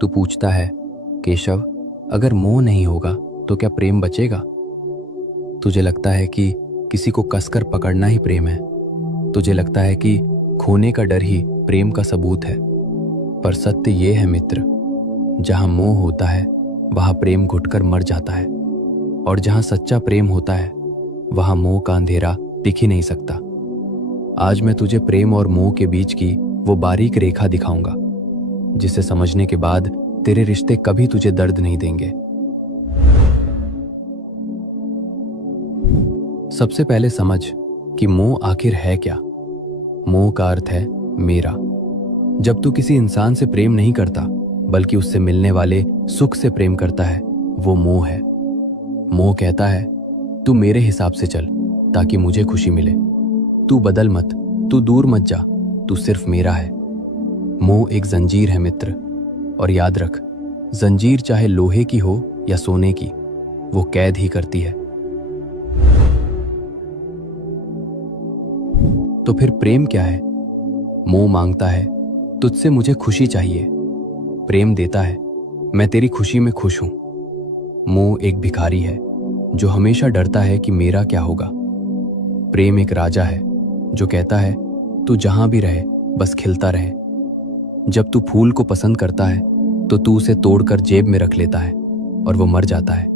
तू पूछता है, केशव, अगर मोह नहीं होगा तो क्या प्रेम बचेगा? तुझे लगता है कि किसी को कसकर पकड़ना ही प्रेम है। तुझे लगता है कि खोने का डर ही प्रेम का सबूत है। पर सत्य ये है मित्र, जहां मोह होता है वहां प्रेम घुटकर मर जाता है, और जहां सच्चा प्रेम होता है वहां मोह का अंधेरा दिख ही नहीं सकता। आज मैं तुझे प्रेम और मोह के बीच की वो बारीक रेखा दिखाऊंगा, जिसे समझने के बाद तेरे रिश्ते कभी तुझे दर्द नहीं देंगे। सबसे पहले समझ कि मोह आखिर है क्या। मोह का अर्थ है मेरा। जब तू किसी इंसान से प्रेम नहीं करता बल्कि उससे मिलने वाले सुख से प्रेम करता है, वो मोह है। मोह कहता है, तू मेरे हिसाब से चल ताकि मुझे खुशी मिले। तू बदल मत, तू दूर मत जा, तू सिर्फ मेरा है। मोह एक जंजीर है मित्र, और याद रख, जंजीर चाहे लोहे की हो या सोने की, वो कैद ही करती है। तो फिर प्रेम क्या है? मोह मांगता है, तुझसे मुझे खुशी चाहिए। प्रेम देता है, मैं तेरी खुशी में खुश हूं। मोह एक भिखारी है जो हमेशा डरता है कि मेरा क्या होगा। प्रेम एक राजा है जो कहता है, तू जहां भी रहे बस खिलता रहे। जब तू फूल को पसंद करता है तो तू उसे तोड़कर जेब में रख लेता है और वो मर जाता है।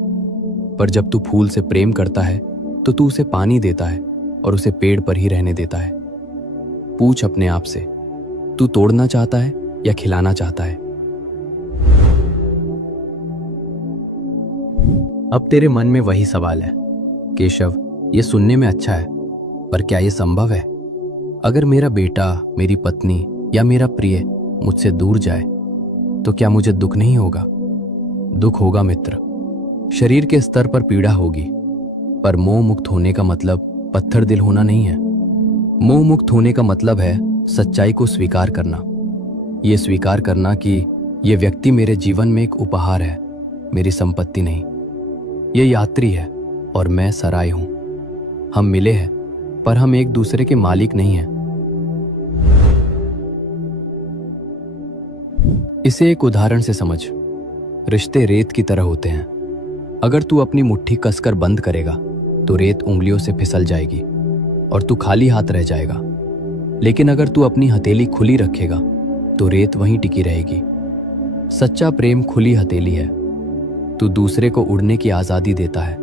पर जब तू फूल से प्रेम करता है तो तू उसे पानी देता है और उसे पेड़ पर ही रहने देता है। पूछ अपने आप से, तू तोड़ना चाहता है या खिलाना चाहता है? अब तेरे मन में वही सवाल है, केशव, ये सुनने में अच्छा है, पर क्या ये संभव है? अगर मेरा बेटा, मेरी पत्नी या मेरा प्रिय मुझसे दूर जाए तो क्या मुझे दुख नहीं होगा? दुख होगा मित्र, शरीर के स्तर पर पीड़ा होगी, पर मोह मुक्त होने का मतलब पत्थर दिल होना नहीं है। मोह मुक्त होने का मतलब है सच्चाई को स्वीकार करना। ये स्वीकार करना कि ये व्यक्ति मेरे जीवन में एक उपहार है, मेरी संपत्ति नहीं। ये यात्री है और मैं सराय हूं। हम मिले हैं पर हम एक दूसरे के मालिक नहीं हैं। इसे एक उदाहरण से समझ। रिश्ते रेत की तरह होते हैं। अगर तू अपनी मुट्ठी कसकर बंद करेगा तो रेत उंगलियों से फिसल जाएगी और तू खाली हाथ रह जाएगा। लेकिन अगर तू अपनी हथेली खुली रखेगा तो रेत वहीं टिकी रहेगी। सच्चा प्रेम खुली हथेली है। तू दूसरे को उड़ने की आजादी देता है,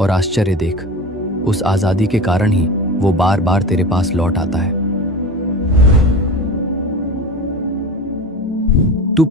और आश्चर्य देख, उस आजादी के कारण ही वो बार बार तेरे पास लौट आता है।